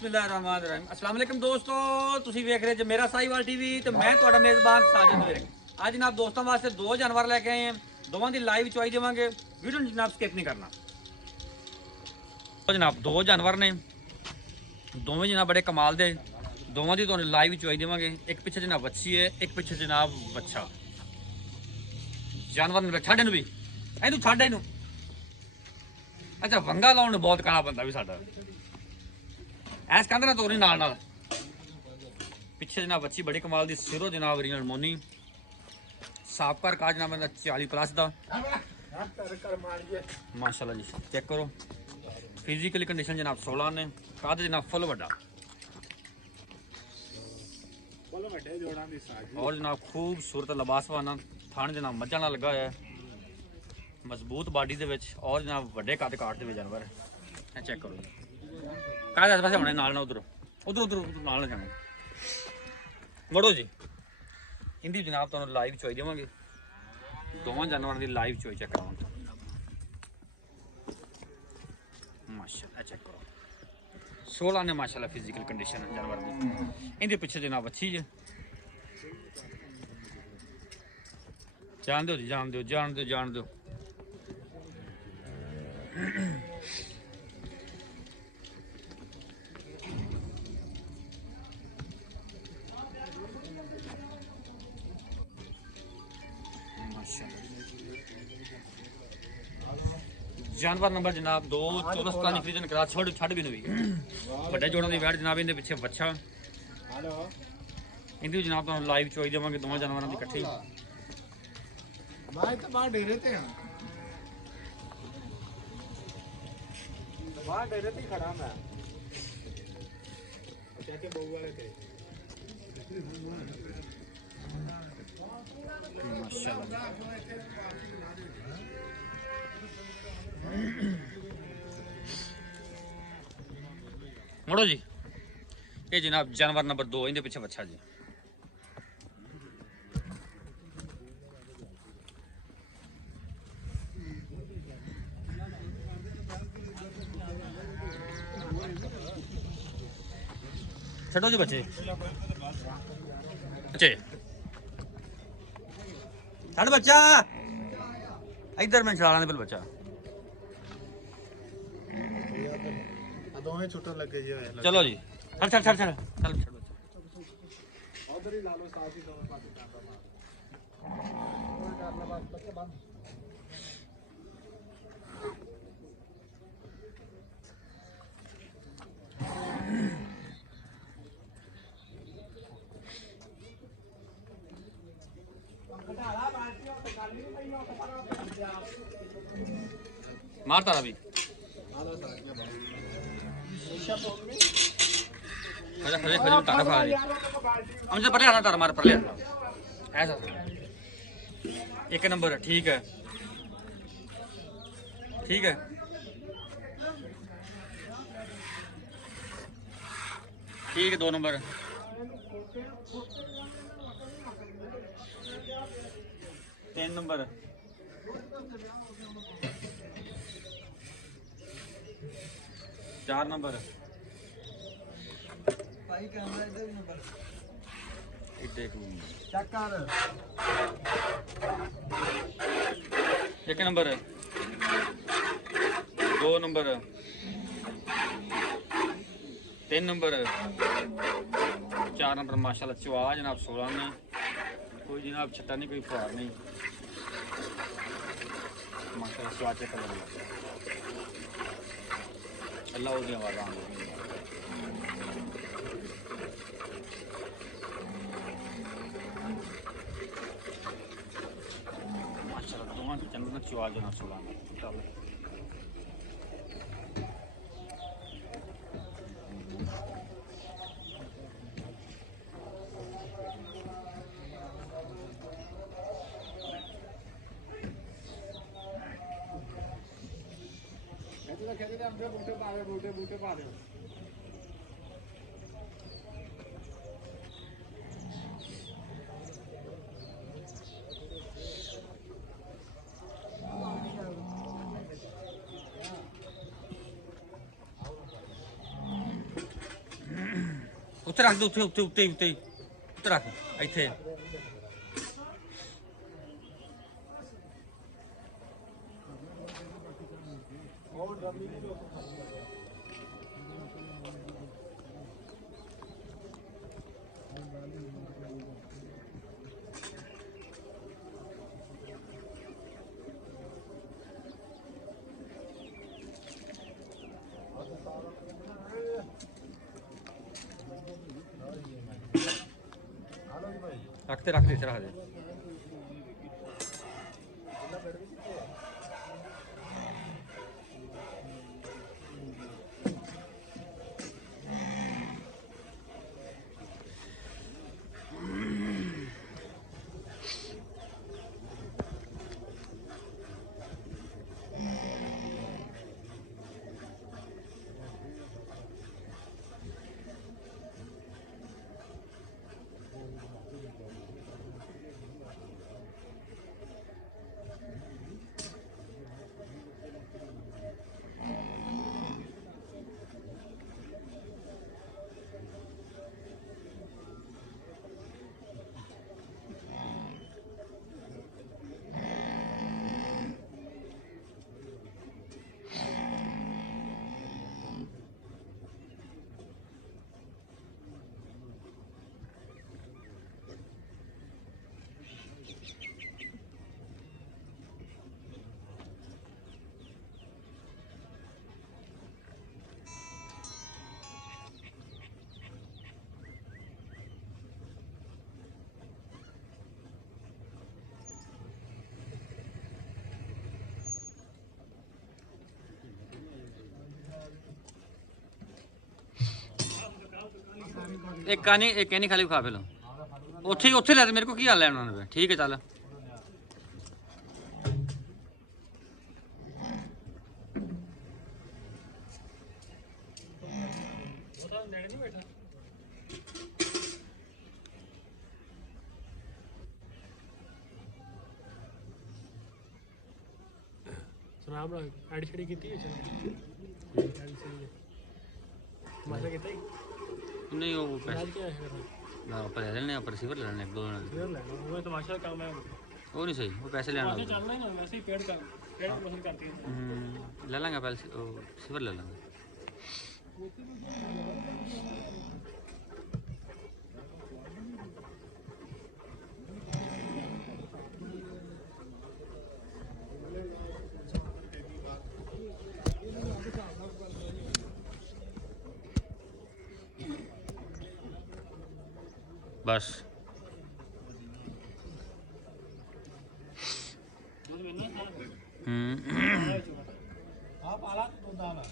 अस्सलाम वालेकुम दोस्तों, तुसी वेख रहे जे मेरा साहिवाल टीवी ते मैं तुहाडा मेज़बान साजिद विरक। आज जनाब दोस्तों वास्ते दो जानवर लेके आए हैं, दोवां दी लाइव चॉइस देवांगे। वीडियो जनाब स्किप नहीं करना। तो जनाब दो जानवर ने, दोवें जनाब बड़े कमाल दे, दोवां दी तुहानू लाइव चॉइस देवांगे। एक पीछे जनाब बच्ची है, एक पीछे जनाब बच्चा। जानवर ने छड्ड इनू भी, इनू छड्ड इनू। अच्छा वंगा लाउण नूं बहुत काला बंदा भी साडा ऐस कहते ना तोरी नाल नाल। पिछे जनाब बच्ची बड़ी कमाल दी, सिरो जनाब ओरिजिनल मोनी, साफ कर का जनाब 40 प्लस दा माशाल्लाह जी। चेक करो फिजिकली कंडीशन जनाब 16 ने, कद जनाब फुल वड्डा और जनाब खूबसूरत लबासवाना थान जनाब मज्जा नाल लगा होया है, मजबूत बॉडी दे विच और जनाब वड्डे कद काट दे जानवर है। चेक करो कायदा पासे होने नाल ना, उधर उधर उधर नाल ना जाना। मुड़ो जी, इंदी जनाब तुहानू लाइव चॉइस देवांगे, दोवां जानवरां दी लाइव चॉइस चेक करावांगे माशाल्लाह। चेक करो 16 ने माशाल्लाह फिजिकल कंडीशन है जानवर दी। इंदे पिछे जनाब अच्छी है, जान दो जी, जान दो जान दो जान दो। जानवर नंबर जनाब 2 14 17 फ्रीजन करा छोड़ छड़ भी नहीं बड़े जोड़ों की वैट जनाब। इनके पिछे बच्चा, इनकी जनाब तो लाइव चॉइस देवांगे दोवां जानवरों की इकट्ठी। भाई तो बाहर डेरे थे हैं, बाहर डेरे थे खड़ा मैं क्या के बहू वाले थे माशाल्लाह। मुड़ो जी, ये जनाब जानवर नंबर 2, इनके पिछे बच्चा जी। छो जी बच्चे बच्चे छड़ बच्चा इधर मैं छड़ा बिल बच्चा दोनों छोटे लगे जी। चलो जी छड़ छड़ छड़ छड़ चल छड़ उधर ही लालो साथ ही दोनों पाकिस्तान का मार बच्चे बंद मारता रहा भी। खजे खजे खजे तारा खा रही हमसे परे आना तारा मार पर ले ऐसा एक नंबर है। ठीक है ठीक है ठीक है 2 नंबर 3 नंबर 4 नंबर एक नंबर 2 नंबर 3 नंबर 4 नंबर माशाल्लाह। चवा जनाब 16 ने, कोई जनाब छट्टा नहीं, कोई फुहार नहीं माशाल्लाह। चवा चेक कर अल्लाह उसकी आवाज़ आ माशाल्लाह। दोनों चंद्र ने चवा जनाब 16 ने। बूटे पा रहे बूटे बूटे पा रहे ਉੱਤੇ ਰੱਖ ਦੇ, ਉੱਤੇ ਉੱਤੇ ਉੱਤੇ ਉੱਤੇ ਉੱਤੇ ਰੱਖ ਇੱਥੇ। ਰੱਖ ਦੇ ਇੱਥੇ ਰੱਖ ਦੇ। एक कहनी खाली खा पे लो ਉੱਥੇ ਲੈ ਤੇ ਮੇਰੇ ਕੋ ਕੀ ਹਾਲ ਲੈਣਾ ਉਹਨਾਂ ਨੇ। ਠੀਕ ਹੈ ਚੱਲ ਸੁਣਾ ਬੜਾ ਐਡ ਛੜੀ ਕੀਤੀ ਹੈ ਮਾਤਾ ਕਿਤੇ नहीं वो आज क्या है ना पर लेने पर रिसीवर लेने एक दो लेना वो तमाशा काम है वो नहीं सही वो पैसे लेना चल रहा है ना वैसे ही पेड़ पसंद करती है ले लेंगे पैसे रिसीवर ले लेंगे। बस आप आला तो दाना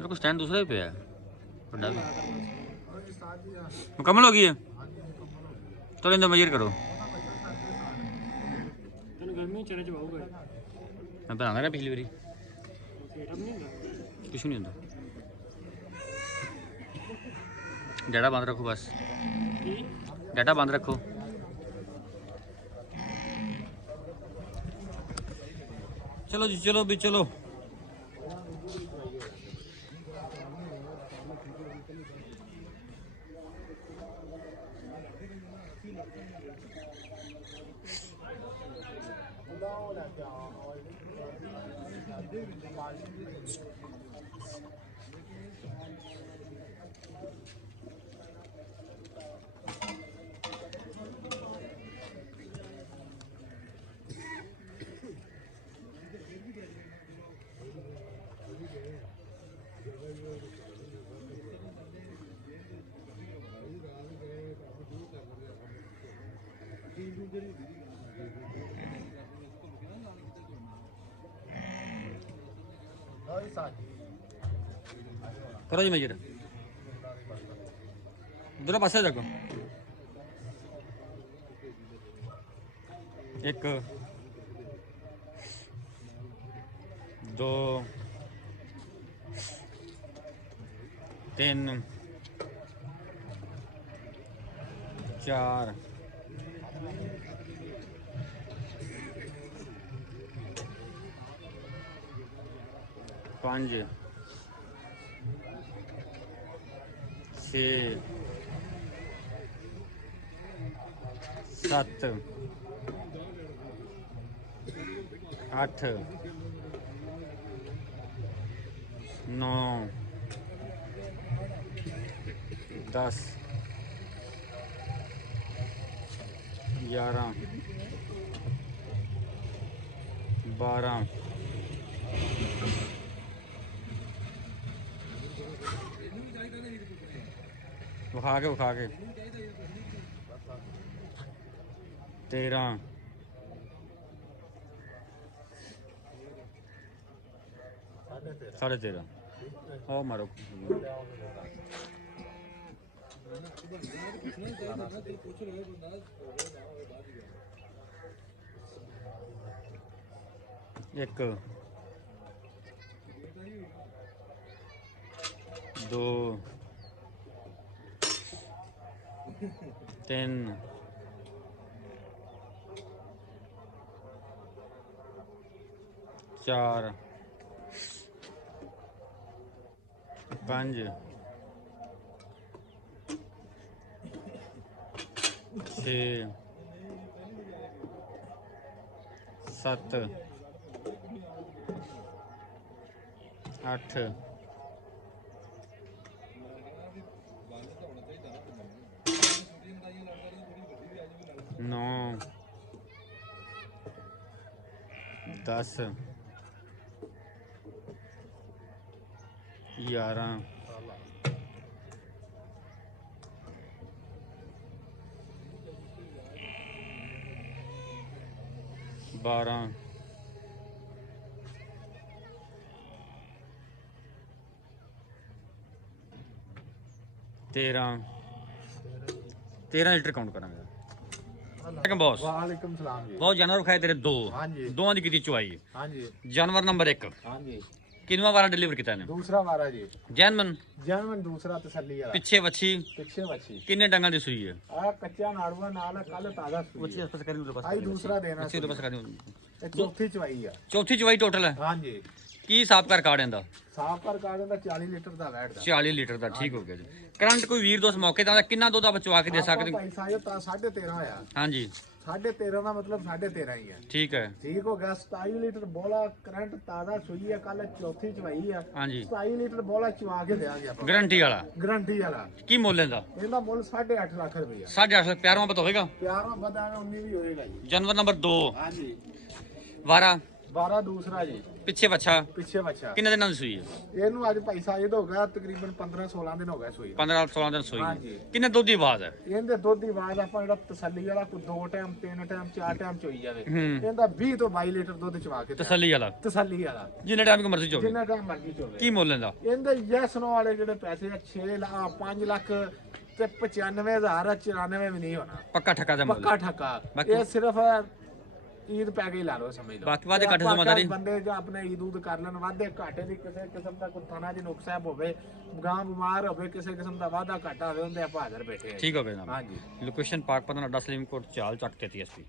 तेरे को स्टैंड दूसरा ही पे है बड़ा भी मुकम्मल हो गई है तो इंदर मेजर करो मैं बना रहा पिछली बारी कुछ नहीं होता डाटा बंद रखो बस डाटा बंद रखो। चलो जी चलो भी चलो करो जी मेजर दोनों पासे देखो एक दो तीन चार पांच छे सत्त अठ नौ 10 11 12 उठा के 13 13.5 ओ मारो एक दो तीन चार पांच छे सत्त अठ नौ 10 11 12 13 लीटर काउंट करांगे बॉस वालेकुम सलाम जी बहुत जानवर खाए तेरे दो हाँ जी दोवां दी कीती चुआई हाँ जी जानवर नंबर 1 हाँ जी किनवा वाला डिलीवर किता ने दूसरा वारा जी जैनमन जन्मन दूसरा तसल्ली वाला पिछे वछी पिछे बची किन्ने डंगा दी सुई है आ कच्चा नाड़ुआ नाल कल ताजा वछी सूई बस करी उधर बस आई दूसरा देना वछी उधर बस करी ਇਹ ਚੌਥੀ ਚਵਾਈ ਆ चौथी चुआई टोटल है ਹਾਂਜੀ की हिसाब कर कार्ड इंदा ਸਾਫ ਕਰ ਕਾਰਨ ਦਾ 40 ਲੀਟਰ ਦਾ ਵੈਟ ਦਾ 40 ਲੀਟਰ ਦਾ ਠੀਕ ਹੋ ਗਿਆ ਜੀ ਕਰੰਟ ਕੋਈ ਵੀਰ ਦੋਸਤ ਮੌਕੇ ਤੇ ਆਉਂਦਾ ਕਿੰਨਾ ਦੁੱਧ ਆਪਾਂ ਚਵਾ ਕੇ ਦੇ ਸਕਦੇ ਭਾਈ ਸਾਹਿਬ ਤਾਂ 13.5 ਹੋਇਆ ਹਾਂਜੀ 13.5 ਦਾ ਮਤਲਬ 13.5 ਹੀ ਆ ਠੀਕ ਹੈ ਠੀਕ ਹੋ ਗਿਆ 27 ਲੀਟਰ ਬੋਲਾ ਕਰੰਟ ਤਾਜ਼ਾ ਸੂਈ ਆ ਕੱਲ ਚੌਥੀ ਚਵਾਈ ਆ ਹਾਂਜੀ 27 ਲੀਟਰ ਬੋਲਾ ਚਵਾ ਕੇ ਦੇਾਂਗੇ ਆਪਾਂ ਗਾਰੰਟੀ ਵਾਲਾ ਗਰੰਟੀ ਵਾਲਾ ਕੀ ਮੁੱਲ ਇਹਦਾ ਇਹਦਾ ਮੁੱਲ 8.5 ਲੱਖ ਰੁਪਇਆ 8.5 ਪਿਆਰੋਂ ਪਤਾ ਹੋਵੇਗਾ ਪਿਆਰੋਂ ਬਦਾਵੇਂ 19 ਵੀ ਹੋਏਗਾ ਜੀ ਜਾਨਵਰ ਨੰਬਰ 2 ਹਾਂਜੀ ਵਾਰਾ 12 ਦੂਸਰਾ ਜੀ ਪਿੱਛੇ ਬੱਚਾ ਪਿੱਛੇ ਬੱਚਾ ਕਿੰਨੇ ਦਿਨਾਂ ਦੀ ਸੂਈ ਹੈ ਇਹਨੂੰ ਅੱਜ ਭਾਈ ਸਾਹਿਬ ਹੋ ਗਿਆ ਤਕਰੀਬਨ 15 16 ਦਿਨ ਹੋ ਗਏ ਸੂਈ 15 16 ਦਿਨ ਸੂਈ ਹਾਂਜੀ। ਕਿੰਨੇ ਦੁੱਧ ਦੀ ਆਵਾਜ਼ ਹੈ ਇਹਦੇ ਦੁੱਧ ਦੀ ਆਵਾਜ਼ ਆਪਾਂ ਜਿਹੜਾ ਤਸੱਲੀ ਵਾਲਾ ਕੋਈ 2 ਟਾਈਮ 3 ਟਾਈਮ 4 ਟਾਈਮ ਚੋਈ ਜਾਵੇ ਹੂੰ ਇਹਦਾ 20 ਤੋਂ 22 ਲੀਟਰ ਦੁੱਧ ਚਵਾ ਕੇ ਦਿਆਂਗੇ। ਤਸੱਲੀ ਵਾਲਾ ਤਸੱਲੀ ਵਾਲਾ ਜਿੰਨੇ ਟਾਈਮ ਕੋ ਮਰਜ਼ੀ ਚੋਵੇ ਜਿੰਨਾ ਟਾਈਮ ਮਰਜ਼ੀ ਚੋਵੇ ਕੀ ਮੁੱਲ ਇਹਦਾ ਇਹਦੇ ਯੈਸ ਨੋ ਵਾਲੇ ਜਿਹੜੇ ਪੈਸੇ ਆ 6 ਲੱਖ 5 ਲੱਖ ਤੇ 95000 94 ਵੀ ਨਹੀਂ ਹੋਣਾ ਪੱਕਾ ਠੱਕਾ ਦਾ ਮੁੱਲ ਪੱਕਾ ਠੱਕਾ ਬਾਕੀ- ਇਹ ਸਿਰਫ ਈਦ ਪੈ ਗਈ ਲਾ ਲਓ ਸਮਝ ਲਓ ਬਾਕੀ ਵਾਅਦੇ ਘਾਟੇ ਆਪਾਂ ਜ਼ਿੰਮੇਵਾਰੀ? ਬੰਦੇ ਜੋ ਆਪਣੇ ਈਦ ਉਦ ਕਰ ਲੈਣ ਵਾਦੇ ਘਾਟੇ ਦੀ ਕਿਸੇ ਕਿਸਮ ਦਾ ਕੋਈ ਥਾਣਾ ਜੀ ਨੁਕਸਾਨ ਹੋਵੇ ਗਾਂ ਬਿਮਾਰ ਹੋਵੇ ਕਿਸੇ ਕਿਸਮ ਦਾ ਵਾਦਾ ਘਾਟਾ ਹੋਵੇ ਉਹਦੇ ਆਪਾਂ ਹਾਜ਼ਰ ਬੈਠੇ ਆ ਠੀਕ ਹੋ ਗਿਆ ਜਨਾਬ ਹਾਂਜੀ ਲੋਕੇਸ਼ਨ ਪਾਕ ਪਤਨ ਅੱਡਾ ਸਲੀਮ ਕੋਟ ਚਾਲ ਚੱਕ 33 ਐਸਪੀ